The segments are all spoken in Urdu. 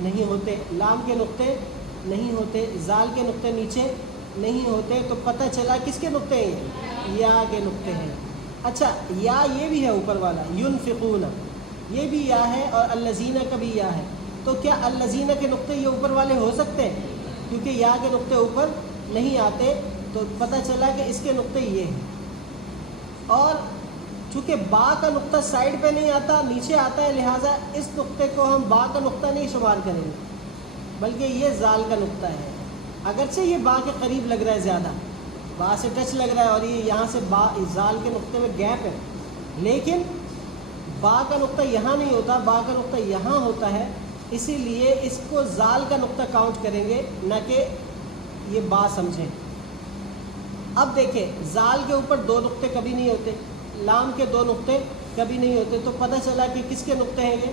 نہیں ہوتے، لام کے نقطے نہیں ہوتے، زال کے نقطے نیچے نہیں ہوتے، تو پتہ چلا کس کے نقطے ہیں؟ یا کے نقطے ہیں۔ اچھا یا یہ بھی ہے اوپر والا ینفقون، یہ بھی یا ہے اور الذین کا بھی یا ہے، تو کیا الذین کے نقطے یہ اوپر والے ہو سکتے ہیں؟ کیونکہ یا کے نقطے اوپر نہیں آتے، تو پتہ چلا کہ اس کے نقطے یہ ہیں۔ اور چونکہ با کا نقطہ سائڈ پہ نہیں آتا، نیچے آتا ہے، لہٰذا اس نقطے کو ہم با کا نقطہ نہیں شمار کریں گے، بلکہ یہ زال کا نقطہ ہے۔ اگرچہ یہ با کے قریب لگ رہا ہے، زیادہ با سے ٹچ لگ رہا ہے، اور یہ یہاں سے با زال کے نقطے میں گیپ ہے، لیکن با کا نقطہ یہاں نہیں ہوتا، با کا نقطہ یہاں ہوتا ہے، اسی لیے اس کو زال کا نقطہ کاؤنٹ کریں گے، نہ کہ یہ با سمجھیں۔ اب دیکھیں زال کے اوپر دو نقطے کبھی نہیں ہوتے، لام کے دو نقطے کبھی نہیں ہوتے، تو پتہ چلا کہ کس کے نقطے ہیں یہ؟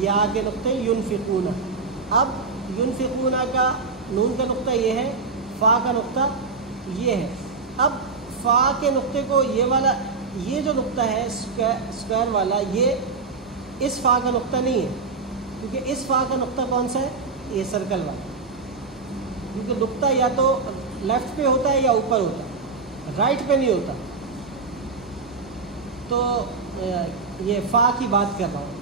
یا کے نقطے، ینفقون۔ اب ینفقون کا نون کا نقطہ یہ ہے، فا کا نقطہ یہ ہے۔ اب فا کے نقطے کو یہ والا، یہ جو نقطہ ہے اسکوائر والا، یہ اس فا کا نقطہ نہیں ہے، کیونکہ اس فا کا نقطہ کون سا ہے؟ یہ سرکل والا، کیونکہ نقطہ یا تو لیفٹ پہ ہوتا ہے یا اوپر ہوتا ہے، رائٹ پہ نہیں ہوتا، تو یہ فا کی بات کر رہا ہوں۔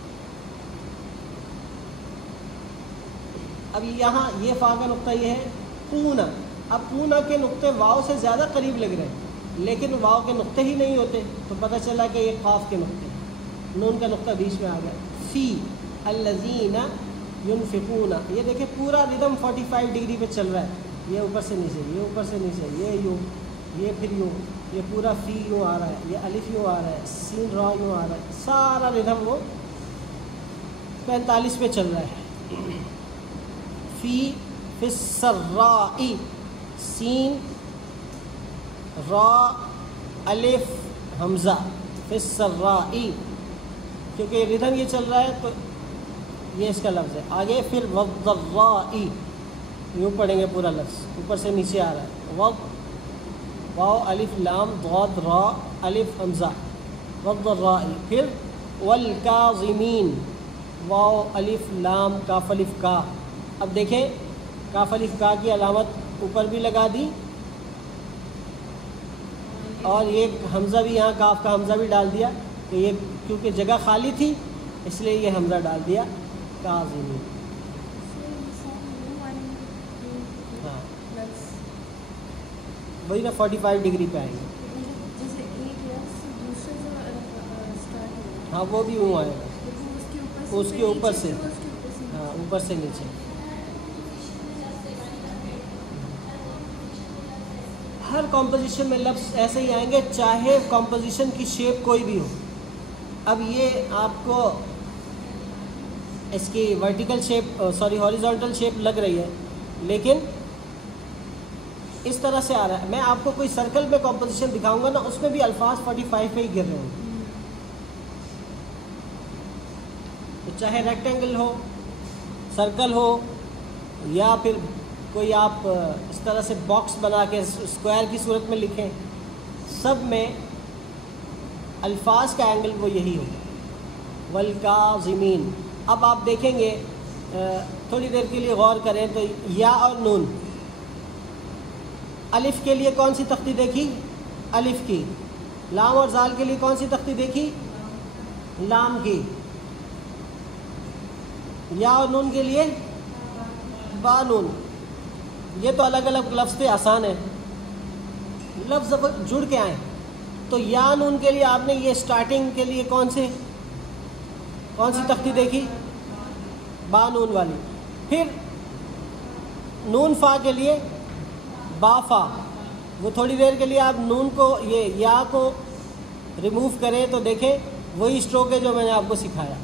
اب یہاں یہ فا کا نقطہ یہ ہے پونا، اب پونا کے نقطے واؤ سے زیادہ قریب لگ رہے ہیں، لیکن واؤ کے نقطے ہی نہیں ہوتے، تو پتہ چلا کہ یہ قاف کے نقطے ہیں، نون کا نقطہ بیچ میں آ گیا۔ فی الذین ینفقون، یہ دیکھیں پورا ردم 45 ڈگری پہ چل رہا ہے، یہ اوپر سے نیچے، یہ اوپر سے نیچے، یہ یوں، یہ پھر یوں، یہ پورا فی یوں آ رہا ہے، یہ الف یوں آ رہا ہے، سین را یوں آ رہا ہے، سارا ردم وہ 45 پہ چل رہا ہے۔ فی السرائی، سین را الف حمزہ، فی السرائی، کیونکہ یہ ردم یہ چل رہا ہے تو یہ اس کا لفظ ہے۔ آگے پھر والضرائی، یوں پڑھیں گے پورا لفظ، اوپر سے نیچے آ رہا ہے، واو الف لام ضاد را الف حمزہ، والضرائی، پھر والکاظمین، واو الف لام کاف الف کا۔ اب دیکھیں کاف الف کا کی علامت اوپر بھی لگا دی، اور یہ حمزہ بھی یہاں کاف کا حمزہ بھی ڈال دیا، تو یہ کیونکہ جگہ خالی تھی اس لیے یہ حمزہ ڈال دیا، کاظمین۔ ہاں وہی نا 45 ڈگری پہ آئیں گے، ہاں وہ بھی یوں آئے گا، اس کے اوپر سے، ہاں اوپر سے نیچے۔ ہر کمپوزیشن میں لفظ ایسے ہی آئیں گے، چاہے کمپوزیشن کی شیپ کوئی بھی ہو۔ اب یہ آپ کو اس کی ورٹیکل شیپ، ہاریزونٹل شیپ لگ رہی ہے، لیکن اس طرح سے آ رہا ہے۔ میں آپ کو کوئی سرکل میں کمپوزیشن دکھاؤں گا نا، اس میں بھی الفاظ 45 پہ ہی گر رہے ہوں، تو چاہے ریکٹینگل ہو، سرکل ہو، یا پھر کوئی آپ اس طرح سے باکس بنا کے اسکوائر کی صورت میں لکھیں، سب میں الفاظ کا اینگل وہ یہی ہوگا، والکاظمین۔ اب آپ دیکھیں گے، تھوڑی دیر کے لیے غور کریں تو یا اور نون، الف کے لیے کون سی تختی دیکھی؟ الف کی۔ لام اور زال کے لیے کون سی تختی دیکھی؟ لام کی۔ یا اور نون کے لیے با نون۔ یہ تو الگ الگ لفظ تھے، آسان ہے، لفظ جڑ کے آئیں، تو یا نون کے لیے آپ نے یہ سٹارٹنگ کے لیے کون سی تختی دیکھی؟ با نون والی۔ پھر نون فا کے لیے با فا، وہ تھوڑی دیر کے لیے آپ نون کو، یہ یا کو ریموو کریں تو دیکھیں وہی اسٹروک ہے جو میں نے آپ کو سکھایا،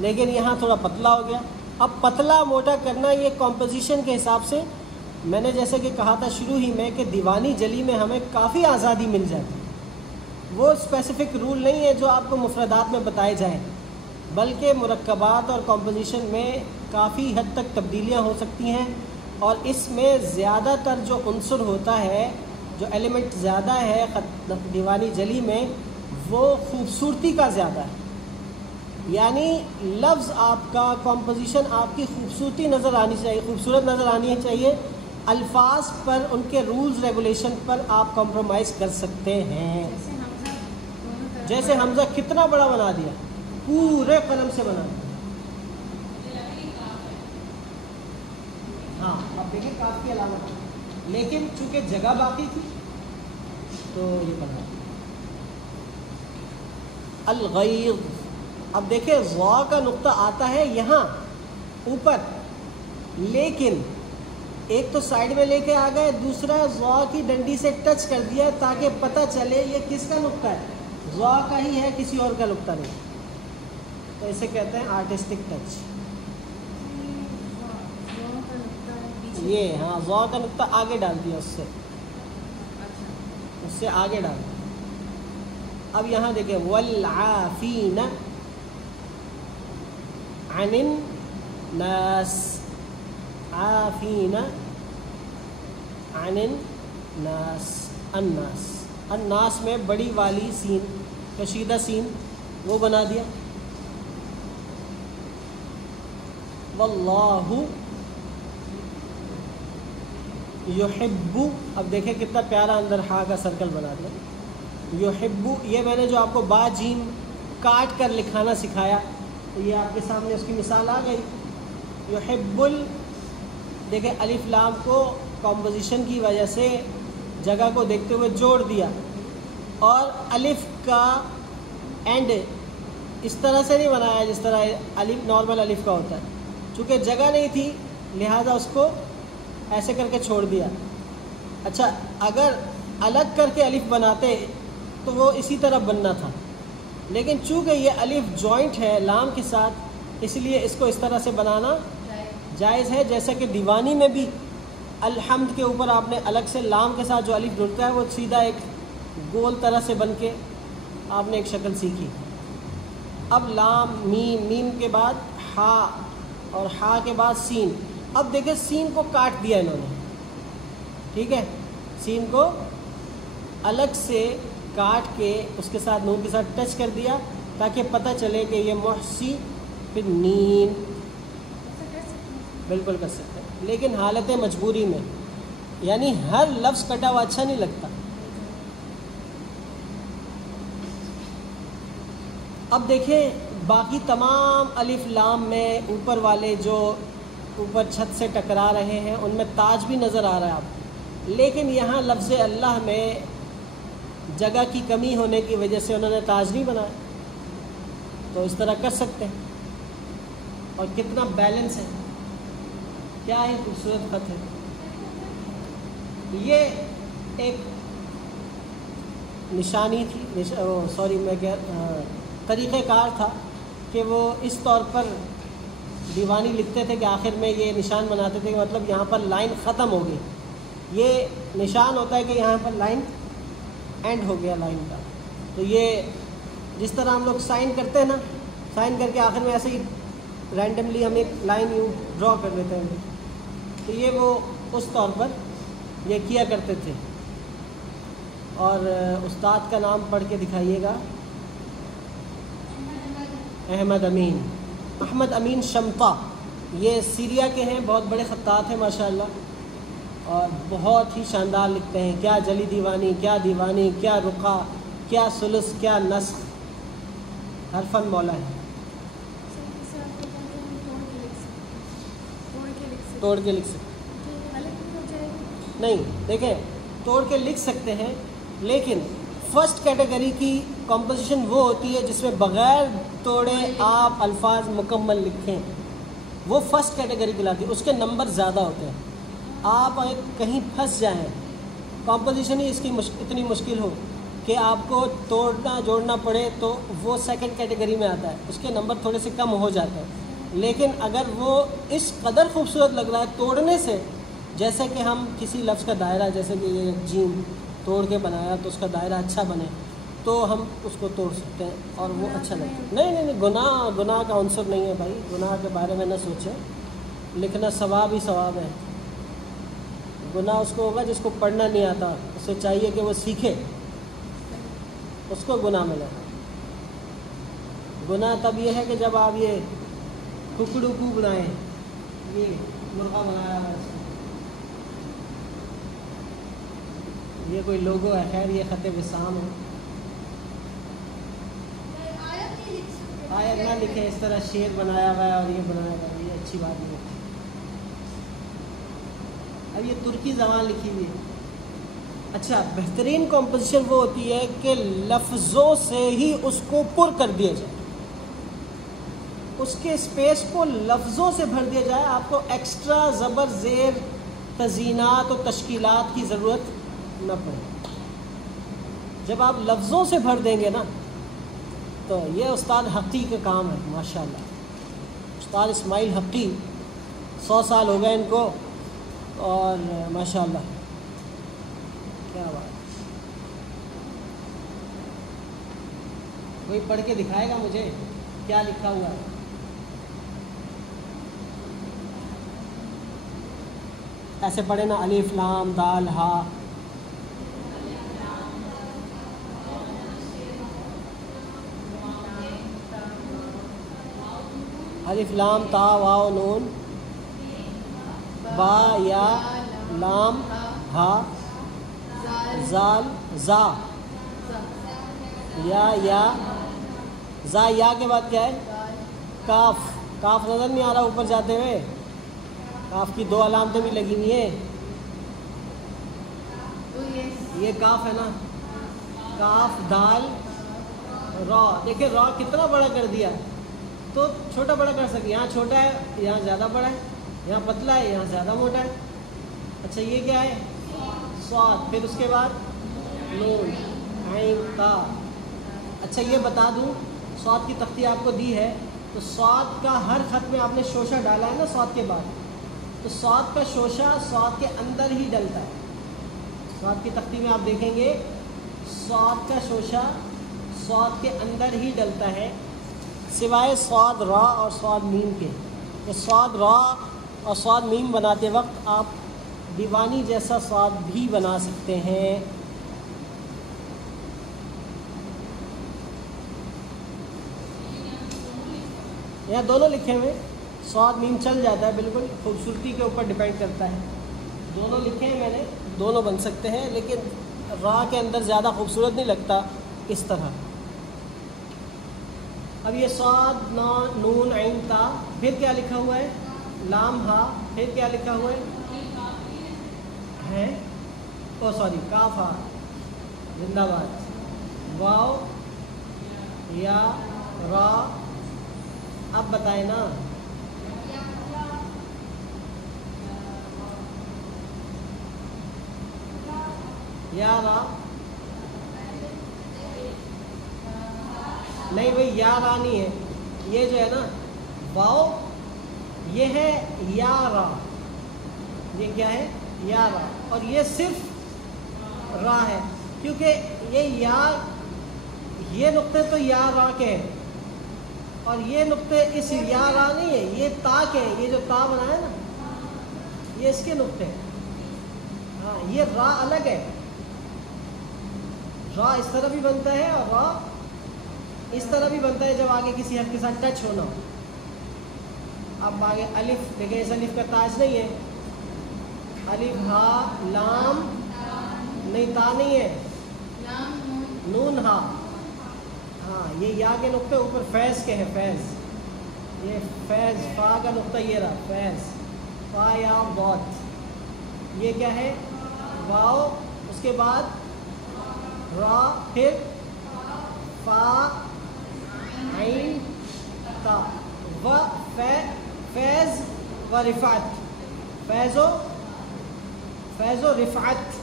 لیکن یہاں تھوڑا پتلا ہو گیا۔ اب پتلا موٹا کرنا یہ کمپوزیشن کے حساب سے، میں نے جیسے کہ کہا تھا شروع ہی میں کہ دیوانی جلی میں ہمیں کافی آزادی مل جاتی ہے، وہ اسپیسیفک رول نہیں ہے جو آپ کو مفردات میں بتائے جائیں، بلکہ مرکبات اور کمپوزیشن میں کافی حد تک تبدیلیاں ہو سکتی ہیں، اور اس میں زیادہ تر جو عنصر ہوتا ہے، جو ایلیمنٹ زیادہ ہے دیوانی جلی میں، وہ خوبصورتی کا زیادہ ہے، یعنی لفظ آپ کا کمپوزیشن آپ کی خوبصورتی نظر آنی چاہیے، خوبصورت نظر آنی چاہیے. الفاظ پر ان کے رولز ریگولیشن پر آپ کمپرومائز کر سکتے ہیں. جیسے حمزہ کتنا بڑا بنا دیا، پورے قلم سے بنا دیا. ہاں اب دیکھیں کاف کی علامت، لیکن چونکہ جگہ باقی تھی تو یہ بنا. الغیظ، اب دیکھیں ضا کا نقطہ آتا ہے یہاں اوپر، لیکن ایک تو سائڈ میں لے کے آ گئے، دوسرا ضا کی ڈنڈی سے ٹچ کر دیا تاکہ پتہ چلے یہ کس کا نقطہ ہے، ضا کا ہی ہے، کسی اور کا نقطہ نہیں. تو اسے کہتے ہیں آرٹسٹک ٹچ. یہ ہاں ضا کا نقطہ آگے ڈال دیا، اس سے آگے ڈال دیا. اب یہاں دیکھیں والعافین عن الناس، عافین عن الناس، الناس، الناس میں بڑی والی سین، کشیدہ سین وہ بنا دیا. واللہ یحب، اب دیکھیں کتنا پیارا اندر ہا کا سرکل بنا دیا. یحب، یہ میں نے جو آپ کو با جیم کاٹ کر لکھانا سکھایا، تو یہ آپ کے سامنے اس کی مثال آ گئی. یحب دیکھیں الف لام کو کمپوزیشن کی وجہ سے جگہ کو دیکھتے ہوئے جوڑ دیا، اور الف کا اینڈ اس طرح سے نہیں بنایا جس طرح الف نارمل الف کا ہوتا ہے. چونکہ جگہ نہیں تھی لہٰذا اس کو ایسے کر کے چھوڑ دیا. اچھا اگر الگ کر کے الف بناتے تو وہ اسی طرح بننا تھا، لیکن چونکہ یہ الف جوائنٹ ہے لام کے ساتھ، اس لیے اس کو اس طرح سے بنانا جائز ہے. جیسا کہ دیوانی میں بھی الحمد کے اوپر آپ نے الگ سے لام کے ساتھ جو الف جڑتا ہے وہ سیدھا ایک گول طرح سے بن کے آپ نے ایک شکل سیکھی. اب لام میم، میم کے بعد ہا، اور ہا کے بعد سین. اب دیکھیں سین کو کاٹ دیا انہوں نے، ٹھیک ہے، سین کو الگ سے کاٹ کے اس کے ساتھ نون کے ساتھ ٹچ کر دیا تاکہ پتہ چلے کہ یہ محسی پھر نین. بالکل کر سکتے ہیں، لیکن حالت مجبوری میں، یعنی ہر لفظ کٹا ہوا اچھا نہیں لگتا. اب دیکھیں باقی تمام الف لام میں اوپر والے جو اوپر چھت سے ٹکرا رہے ہیں ان میں تاج بھی نظر آ رہا ہے آپ، لیکن یہاں لفظ اللہ میں جگہ کی کمی ہونے کی وجہ سے انہوں نے تاج نہیں بنایا. تو اس طرح کر سکتے ہیں. اور کتنا بیلنس ہے، کیا ہی خوبصورت خط ہے. یہ ایک نشانی تھی، سوری میں کیا طریقہ کار تھا کہ وہ اس طور پر دیوانی لکھتے تھے کہ آخر میں یہ نشان بناتے تھے کہ مطلب یہاں پر لائن ختم ہو گئی. یہ نشان ہوتا ہے کہ یہاں پر لائن اینڈ ہو گیا لائن کا. تو یہ جس طرح ہم لوگ سائن کرتے ہیں نا، سائن کر کے آخر میں ایسے ہی رینڈملی ہم ایک لائن یوں ڈرا کر دیتے ہیں، تو یہ وہ اس طور پر یہ کیا کرتے تھے. اور استاد کا نام پڑھ کے دکھائیے گا. احمد امین، احمد امین شمطہ، یہ سیریا کے ہیں، بہت بڑے خطاط ہیں ماشاءاللہ، اور بہت ہی شاندار لکھتے ہیں. کیا جلی دیوانی، کیا دیوانی، کیا رقع، کیا ثلث، کیا نسخ، ہر فن مولا ہے. توڑ کے لکھ سکتے نہیں، دیکھیں توڑ کے لکھ سکتے ہیں، لیکن فرسٹ کیٹیگری کی کمپوزیشن وہ ہوتی ہے جس میں بغیر توڑے آپ الفاظ مکمل لکھیں، وہ فرسٹ کیٹیگری کہلاتی ہے. اس کے نمبر زیادہ ہوتے ہیں. آپ کہیں پھنس جائیں، کمپوزیشن ہی اس کی اتنی مشکل ہو کہ آپ کو توڑنا جوڑنا پڑے، تو وہ سیکنڈ کیٹیگری میں آتا ہے، اس کے نمبر تھوڑے سے کم ہو جاتے ہیں. لیکن اگر وہ اس قدر خوبصورت لگ رہا ہے توڑنے سے، جیسے کہ ہم کسی لفظ کا دائرہ، جیسے کہ یہ جیم توڑ کے بنایا تو اس کا دائرہ اچھا بنے، تو ہم اس کو توڑ سکتے ہیں اور وہ اچھا لگتا ہے. نہیں، گناہ کا عنصر نہیں ہے بھائی، گناہ کے بارے میں نہ سوچیں. لکھنا ثواب ہی ثواب ہے. گناہ اس کو ہوگا جس کو پڑھنا نہیں آتا، اسے چاہیے کہ وہ سیکھے، اس کو گناہ ملے. گناہ تب یہ ہے کہ جب آپ یہ ککڑو کو بنائیں، یہ مرغا بنایا ہے اس کو، یہ کوئی لوگو ہے، خیر یہ خط وسام ہے، آیت نہ لکھیں، اس طرح شیر بنایا ہوا ہے اور یہ بنایا ہوا ہے، یہ اچھی بات نہیں ہے۔ اب یہ ترکی زبان لکھی ہوئی ہے۔ اچھا، بہترین کمپوزیشن وہ ہوتی ہے کہ لفظوں سے ہی اس کو پر کر دیا جائے، اس کے اسپیس کو لفظوں سے بھر دیا جائے، آپ کو ایکسٹرا زبر زیر تزئینات اور تشکیلات کی ضرورت نہ پڑے۔ جب آپ لفظوں سے بھر دیں گے نا تو یہ استاد حقی کا کام ہے، ماشاءاللہ۔ استاد اسماعیل حقی 100 سال ہو گئے ان کو، اور ماشاءاللہ کیا بات۔ کوئی پڑھ کے دکھائے گا مجھے کیا لکھا ہوا ہے؟ ایسے پڑھے نا، الف لام دال ہا، الف لام تا واو نون با یا لام ہا زال زا یا زا، یا کے بعد کیا ہے؟ کاف۔ کاف نظر نہیں آ رہا اوپر جاتے ہوئے؟ کاف کی 2 علامتیں بھی لگی ہوئی ہیں، یہ کاف ہے نا، کاف دال را۔ دیکھیں را کتنا بڑا کر دیا، تو چھوٹا بڑا کر سکے، یہاں چھوٹا ہے یہاں زیادہ بڑا ہے، یہاں پتلا ہے یہاں زیادہ موٹا ہے۔ اچھا یہ کیا ہے؟ صاد، پھر اس کے بعد نون عین تا۔ اچھا یہ بتا دوں، صاد کی تختی آپ کو دی ہے، تو صاد کا ہر خط میں آپ نے شوشہ ڈالا ہے نا صاد کے بعد، تو صاد کا شوشہ صاد کے اندر ہی ڈلتا ہے۔ صاد کی تختی میں آپ دیکھیں گے صاد کا شوشہ صاد کے اندر ہی ڈلتا ہے، سوائے صاد را اور صاد میم کے۔ تو صاد را اور صاد میم بناتے وقت آپ دیوانی جیسا صاد بھی بنا سکتے ہیں۔ یہاں دونوں لکھے ہوئے، صاد میم چل جاتا ہے، بالکل خوبصورتی کے اوپر ڈیپینڈ کرتا ہے۔ دونوں لکھے ہیں میں نے، دونوں بن سکتے ہیں، لیکن را کے اندر زیادہ خوبصورت نہیں لگتا اس طرح۔ اب یہ صاد نون عین تا، پھر کیا لکھا ہوا ہے؟ لام ہا، پھر کیا لکھا ہوا ہے؟ او سوری کاف ہا، زندہ باد، واو یا را۔ اب بتائیں نا، یا را نہیں بھائی، یا را نہیں ہے، یہ جو ہے نا واو، یہ ہے یا را، یہ کیا ہے؟ یا را، اور یہ صرف را ہے، کیونکہ یہ نقطے تو یا را کے ہیں، اور یہ نقطے اس یا را نہیں ہے، یہ تا کے ہیں۔ یہ جو تا بنا ہے نا، یہ اس کے نقطے ہیں۔ ہاں، یہ را الگ ہے، را اس طرح بھی بنتا ہے اور را اس طرح بھی بنتا ہے جب آگے کسی حرف کے ساتھ ٹچ ہونا ہو۔ اب آگے الف دیکھیں، اس الف کا تاج نہیں ہے، الف ہا لام نہیں، تا نہیں ہے، نون ہا، ہاں یہ یا کے نقطے اوپر فیض کے ہیں، فیض، یہ فیض، فا کا نقطہ یہ رہا فیض، فا یا بہت، یہ کیا ہے؟ واو، اس کے بعد را، پھر فا عین تا، و فیض و رفعت، فیض و رفعت۔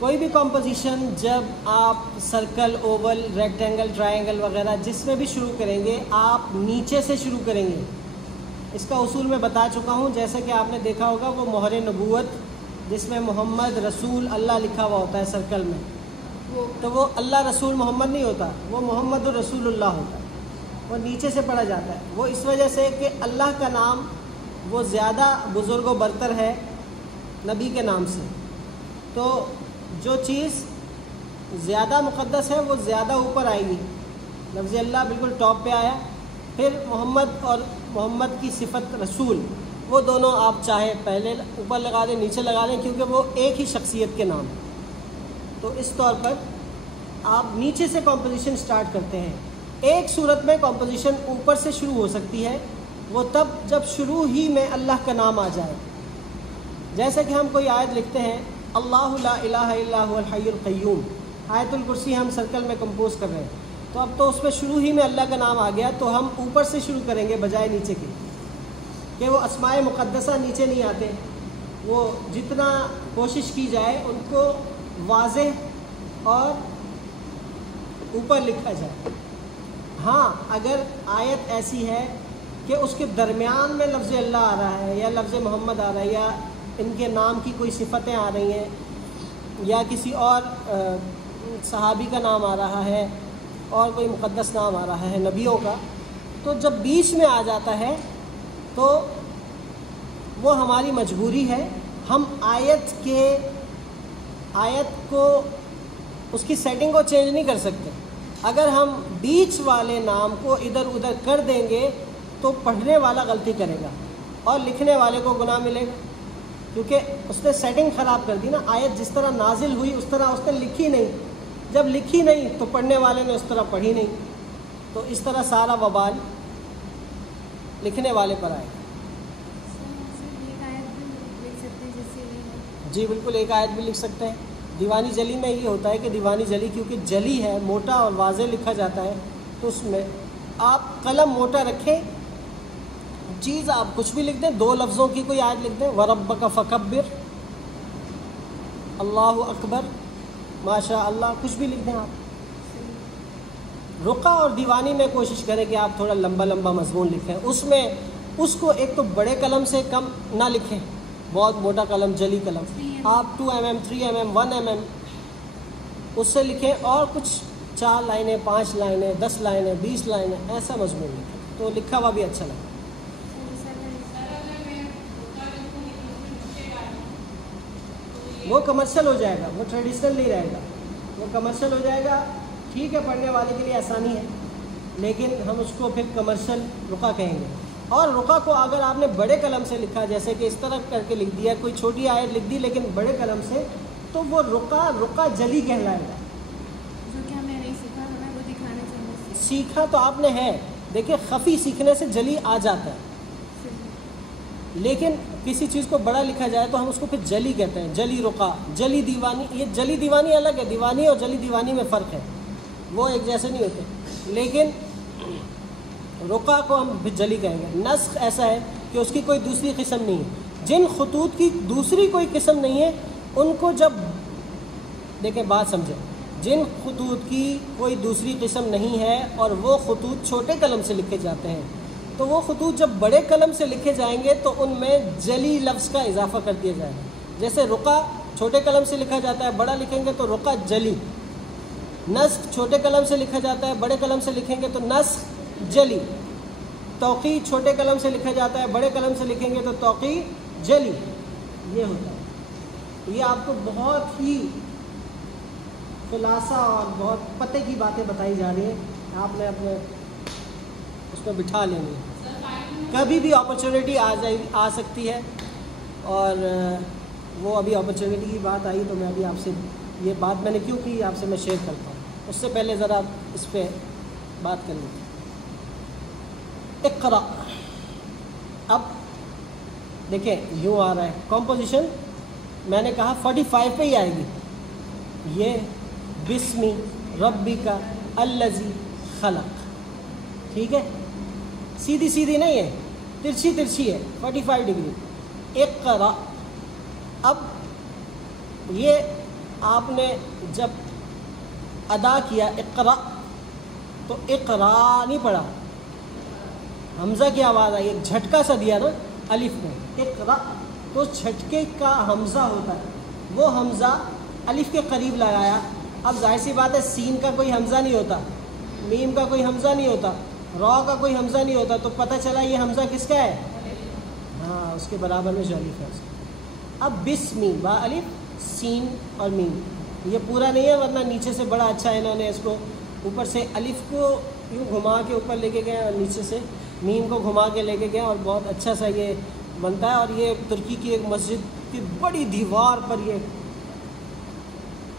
کوئی بھی کمپوزیشن جب آپ سرکل، اوول، ریکٹینگل، ٹرائنگل وغیرہ جس میں بھی شروع کریں گے، آپ نیچے سے شروع کریں گے۔ اس کا اصول میں بتا چکا ہوں، جیسا کہ آپ نے دیکھا ہوگا وہ مہر نبوت جس میں محمد رسول اللہ لکھا ہوا ہوتا ہے سرکل میں، تو وہ اللہ رسول محمد نہیں ہوتا، وہ محمد الرسول اللہ ہوتا ہے، وہ نیچے سے پڑھا جاتا ہے۔ وہ اس وجہ سے کہ اللہ کا نام وہ زیادہ بزرگ و برتر ہے نبی کے نام سے، تو جو چیز زیادہ مقدس ہے وہ زیادہ اوپر آئے گی، لفظ اللہ بالکل ٹاپ پہ آیا. پھر محمد اور محمد کی صفت رسول، وہ دونوں آپ چاہے پہلے اوپر لگا دیں نیچے لگا دیں، کیونکہ وہ ایک ہی شخصیت کے نام. تو اس طور پر آپ نیچے سے کمپوزیشن سٹارٹ کرتے ہیں. ایک صورت میں کمپوزیشن اوپر سے شروع ہو سکتی ہے، وہ تب جب شروع ہی میں اللہ کا نام آ جائے. جیسے کہ ہم کوئی آیت لکھتے ہیں اللہ لا الہ الا هو الحی القیوم، آیت الکرسی ہم سرکل میں کمپوز کر رہے ہیں، تو اب تو اس میں شروع ہی میں اللہ کا نام آ گیا، تو ہم اوپر سے شروع کریں گے بجائے نیچے کے، کہ وہ اسماء مقدسہ نیچے نہیں آتے. وہ جتنا کوشش کی جائے ان کو واضح اور اوپر لکھا جائے. ہاں اگر آیت ایسی ہے کہ اس کے درمیان میں لفظ اللہ آ رہا ہے یا لفظ محمد آ رہا ہے یا ان کے نام کی کوئی صفتیں آ رہی ہیں یا کسی اور صحابی کا نام آ رہا ہے اور کوئی مقدس نام آ رہا ہے نبیوں کا، تو جب بیچ میں آ جاتا ہے تو وہ ہماری مجبوری ہے. ہم آیت کو اس کی سیٹنگ کو چینج نہیں کر سکتے. اگر ہم بیچ والے نام کو ادھر ادھر کر دیں گے تو پڑھنے والا غلطی کرے گا اور لکھنے والے کو گناہ ملے گا، کیونکہ اس نے سیٹنگ خراب کر دی نا. آیت جس طرح نازل ہوئی اس طرح اس نے لکھی نہیں، جب لکھی نہیں تو پڑھنے والے نے اس طرح پڑھی نہیں، تو اس طرح سارا وبال لکھنے والے پر آئے. جی بالکل ایک آیت بھی لکھ سکتے ہیں. دیوانی جلی میں یہ ہوتا ہے کہ دیوانی جلی کیونکہ جلی ہے، موٹا اور واضح لکھا جاتا ہے، تو اس میں آپ قلم موٹا رکھیں، چیز آپ کچھ بھی لکھ دیں، 2 لفظوں کی کوئی آیت لکھ دیں، وَرَبَّكَ فَكَبِّرْ، اللہ اکبر، ماشاء اللہ، کچھ بھی لکھ دیں آپ. رقع اور دیوانی میں کوشش کریں کہ آپ تھوڑا لمبا لمبا مضمون لکھیں. اس میں اس کو ایک تو بڑے قلم سے کم نہ لکھیں، بہت موٹا قلم جلی قلم، آپ 2 mm 3 mm 1 mm اس سے لکھیں، اور کچھ 4 لائنیں 5 لائنیں 10 لائنیں 20 لائنیں ایسا مضمون لکھیں تو لکھا ہوا بھی اچھا لگے. وہ کمرشل ہو جائے گا، وہ ٹریڈیشنل نہیں رہے گا، وہ کمرشل ہو جائے گا. ٹھیک ہے پڑھنے والے کے لیے آسانی ہے، لیکن ہم اس کو پھر کمرشل رقع کہیں گے. اور رقع کو اگر آپ نے بڑے قلم سے لکھا، جیسے کہ اس طرح کر کے لکھ دیا، کوئی چھوٹی آیت لکھ دی لیکن بڑے قلم سے، تو وہ رقع جلی کہلائے گا. جو کہ ہمیں نہیں سیکھا، ہمیں وہ دکھانے چاہیے. سیکھا تو آپ نے ہے، دیکھیں خفی سیکھنے سے جلی آ جاتا ہے، لیکن کسی چیز کو بڑا لکھا جائے تو ہم اس کو پھر جلی کہتے ہیں. جلی رقع، جلی دیوانی، یہ جلی دیوانی الگ ہے، دیوانی اور جلی دیوانی میں فرق ہے، وہ ایک جیسے نہیں ہوتے. لیکن رقع کو ہم پھر جلی کہیں گے. نسخ ایسا ہے کہ اس کی کوئی دوسری قسم نہیں ہے. جن خطوط کی دوسری کوئی قسم نہیں ہے ان کو جب دیکھیں بات سمجھیں، جن خطوط کی کوئی دوسری قسم نہیں ہے اور وہ خطوط چھوٹے قلم سے لکھے جاتے ہیں، تو وہ خطوط جب بڑے قلم سے لکھے جائیں گے تو ان میں جلی لفظ کا اضافہ کر دیا جائے گا. جیسے رقع چھوٹے قلم سے لکھا جاتا ہے، بڑا لکھیں گے تو رقع جلی. نسخ چھوٹے قلم سے لکھا جاتا ہے، بڑے قلم سے لکھیں گے تو نسخ جلی. توقیع چھوٹے قلم سے لکھا جاتا ہے، بڑے قلم سے لکھیں گے تو توقیع جلی. یہ ہوتا ہے. یہ آپ کو بہت ہی خلاصہ اور بہت پتے کی باتیں بتائی جا رہی ہیں، آپ نے اپنے اس میں بٹھا لینی ہے. کبھی بھی اپرچونیٹی آ سکتی ہے، اور وہ ابھی اپرچونیٹی کی بات آئی تو میں ابھی آپ سے یہ بات میں نے کیوں کی آپ سے میں شیئر کرتا ہوں. اس سے پہلے ذرا اس پہ بات کر لیتے. اقرا، اب دیکھیں یوں آ رہا ہے کمپوزیشن، میں نے کہا 45 پہ ہی آئے گی. یہ بسمی ربک الذی خلق، ٹھیک ہے، سیدھی سیدھی نہیں ہے، ترچھی ترچھی ہے، 45 ڈگری. اقرا، اب یہ آپ نے جب ادا کیا اقرا تو اقرا نہیں پڑھا، حمزہ کی آواز آئی، ایک جھٹکا سا دیا نا الف میں، اقرا تو جھٹکے کا حمزہ ہوتا ہے، وہ حمزہ الف کے قریب لگایا. اب ظاہر سی بات ہے سین کا کوئی حمزہ نہیں ہوتا، میم کا کوئی حمزہ نہیں ہوتا، را کا کوئی حمزہ نہیں ہوتا، تو پتہ چلا یہ حمزہ کس کا ہے؟ ہاں اس کے برابر میں جو الف ہے اس کا. اب بسمی با الف سین اور میم، یہ پورا نہیں ہے ورنہ نیچے سے بڑا اچھا انہوں نے اس کو اوپر سے الف کو یوں گھما کے اوپر لے کے گئے اور نیچے سے میم کو گھما کے لے کے گئے اور بہت اچھا سا یہ بنتا ہے. اور یہ ترکی کی ایک مسجد کی بڑی دیوار پر یہ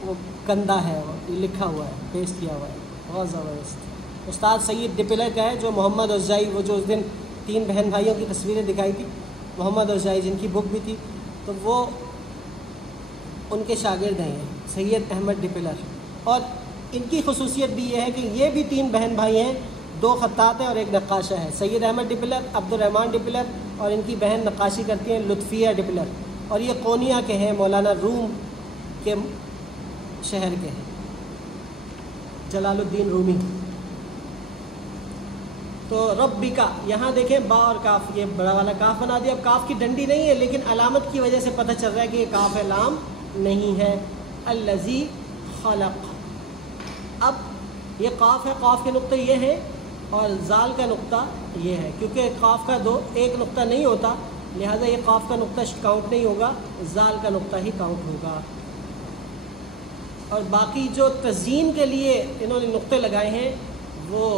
وہ کندہ ہے یہ لکھا ہوا ہے, پیسٹ کیا ہوا ہے, بہت زبردست. استاد سید ڈپلر کا ہے جو محمد اوزائی, وہ جو اس دن 3 بہن بھائیوں کی تصویریں دکھائی تھی, محمد اوزائی جن کی بک بھی تھی, تو وہ ان کے شاگرد ہیں سید احمد ڈپلر. اور ان کی خصوصیت بھی یہ ہے کہ یہ بھی 3 بہن بھائی ہیں, 2 خطاط ہیں اور 1 نقاشہ ہے. سید احمد ڈپلر, عبد الرحمن ڈپلر, اور ان کی بہن نقاشی کرتی ہیں لطفیہ ڈپلر. اور یہ قونیہ کے ہیں, مولانا روم کے شہر کے ہیں, جلال الدین رومی. تو ربکا یہاں دیکھیں با اور کاف, یہ بڑا والا کاف بنا دیا. اب کاف کی ڈنڈی نہیں ہے لیکن علامت کی وجہ سے پتہ چل رہا ہے کہ یہ کاف ہے, لام نہیں ہے. الذی خلق. اب یہ قاف ہے, قاف کے نقطے یہ ہیں اور زال کا نقطہ یہ ہے, کیونکہ قاف کا 1 نقطہ نہیں ہوتا لہذا یہ قاف کا نقطہ کاؤنٹ نہیں ہوگا, زال کا نقطہ ہی کاؤنٹ ہوگا. اور باقی جو تزئین کے لیے انہوں نے نقطے لگائے ہیں وہ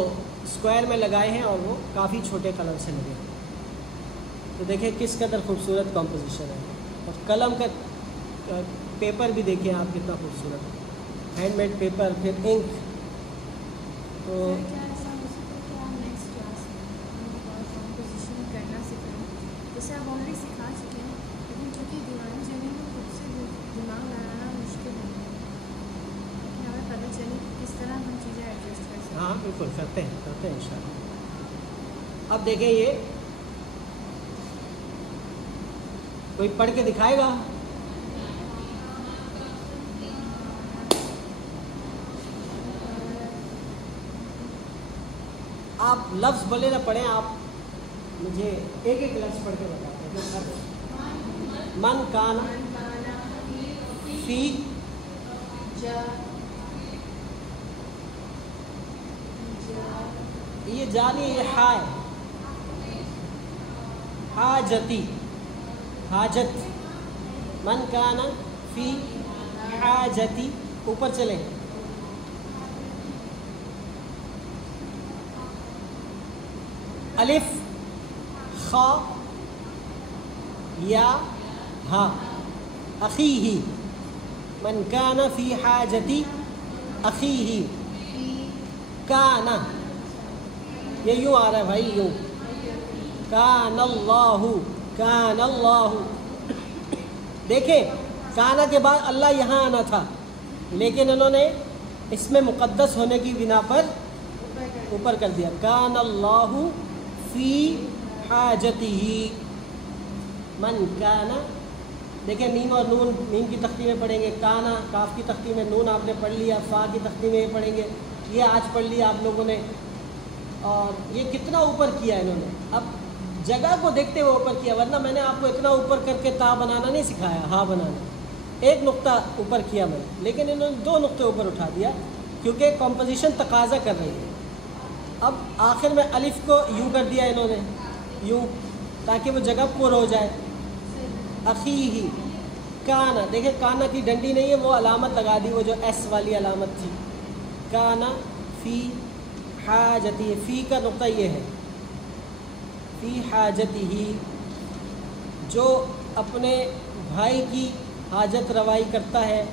اسکوائر میں لگائے ہیں اور وہ کافی چھوٹے قلم سے لگے ہیں. تو دیکھیں کس قدر خوبصورت کمپوزیشن ہے. اور قلم کا پیپر بھی دیکھیں آپ کتنا خوبصورت ہے, ہینڈ میڈ پیپر, پھر انک. تو کیا ایسا ہو سکتا ہے کہ آپ نیکسٹ کلاس میں کمپوزیشن کرنا سکھائیں؟ جیسے آپ آلریڈی سکھا چکے ہیں لیکن چونکہ دیوانی جگہ میں خود سے دماغ لگانا مشکل ہے, لیکن ہمیں پتہ چلے کہ کس طرح ہم چیزیں ایڈجسٹ کر سکتے ہیں. ہاں بالکل کرتے ہیں انشاءاللہ. اب دیکھیں یہ کوئی پڑھ کے دکھائے گا؟ آپ لفظ بولے نہ پڑھیں, آپ مجھے ایک لفظ پڑھ کے بتاتے ہیں. من کان فی, یہ جانی, یہ ہا ہے, حاجتی, حاجت. من کان فی حاجتی, اوپر چلیں. الف, خا, یا, ہا, اخیہ. من کان فی حاجتی اخیہ. کانا, یہ یوں آ رہا ہے بھائی, یوں. کان اللہ, کان اللہ. دیکھیں کانا کے بعد اللہ یہاں آنا تھا لیکن انہوں نے اس میں مقدس ہونے کی بنا پر اوپر کر دیا. کان اللہ فی حاجتہ. من کانا, دیکھیں میم اور نون, میم کی تختی میں پڑھیں گے, کانا کاف کی تختی میں, نون آپ نے پڑھ لیا, فا کی تختی میں یہ پڑھیں گے, یہ آج پڑھ لیا آپ لوگوں نے. اور یہ کتنا اوپر کیا انہوں نے, اب جگہ کو دیکھتے ہوئے اوپر کیا, ورنہ میں نے آپ کو اتنا اوپر کر کے تا بنانا نہیں سکھایا, ہا بنانا. 1 نقطہ اوپر کیا میں, لیکن انہوں نے 2 نقطے اوپر اٹھا دیا کیونکہ کمپوزیشن تقاضا کر رہی ہے. اب آخر میں الف کو یوں کر دیا انہوں نے, یوں, تاکہ وہ جگہ پر ہو جائے. اخیہ. کانا, دیکھیں کانا کی ڈنڈی نہیں ہے, وہ علامت لگا دی, وہ جو ایس والی علامت تھی. کانا فی حاجتہ, فی کا نقطہ یہ ہے, فی حاجتہ, جو اپنے بھائی کی حاجت روائی کرتا ہے,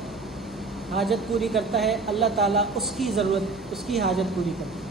حاجت پوری کرتا ہے, اللہ تعالیٰ اس کی ضرورت, اس کی حاجت پوری کرتا ہے.